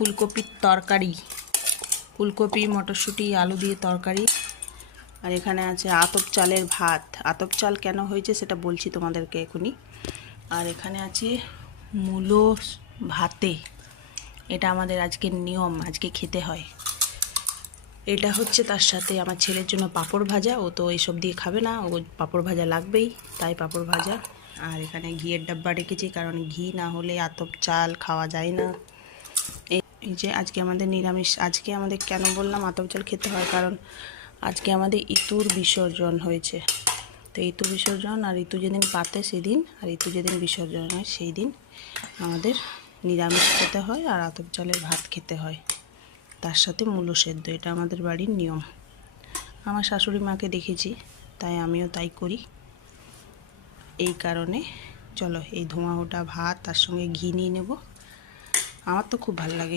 ফুলকপির তরকারি, ফুলকপি মটরশুঁটি আলু দিয়ে তরকারি। আর এখানে আছে আতপ চালের ভাত। আতপ চাল কেন হয়েছে সেটা বলছি তোমাদেরকে এখনই। আর এখানে আছে মূলো ভাতে, এটা আমাদের আজকের নিয়ম, আজকে খেতে হয়। এটা হচ্ছে, তার সাথে আমার ছেলের জন্য পাঁপড় ভাজা, ও তো এইসব দিয়ে খাবে না, ও পাঁপড় ভাজা লাগবেই, তাই পাঁপড় ভাজা। আর এখানে ঘিয়ের ডাব্বা রেখেছি, কারণ ঘি না হলে আতপ চাল খাওয়া যায় না। এই যে আজকে আমাদের নিরামিষ। আজকে আমাদের কেন বললাম আতপ চাল খেতে হয়, কারণ আজকে আমাদের ইতুর বিসর্জন হয়েছে। তো ইতু বিসর্জন, আর ইতু যেদিন পাতে সেদিন, আর ইতু যেদিন বিসর্জন হয় সেই দিন আমাদের নিরামিষ খেতে হয় আর আতপ চালের ভাত খেতে হয়, তার সাথে মূলো সেদ্ধ। এটা আমাদের বাড়ির নিয়ম। আমার শাশুড়ি মাকে দেখেছি, তাই আমিও তাই করি। এই কারণে চলো এই ধোঁয়া ওঠা ভাত তার সঙ্গে ঘি নিয়ে নেব। আমার তো খুব ভালো লাগে।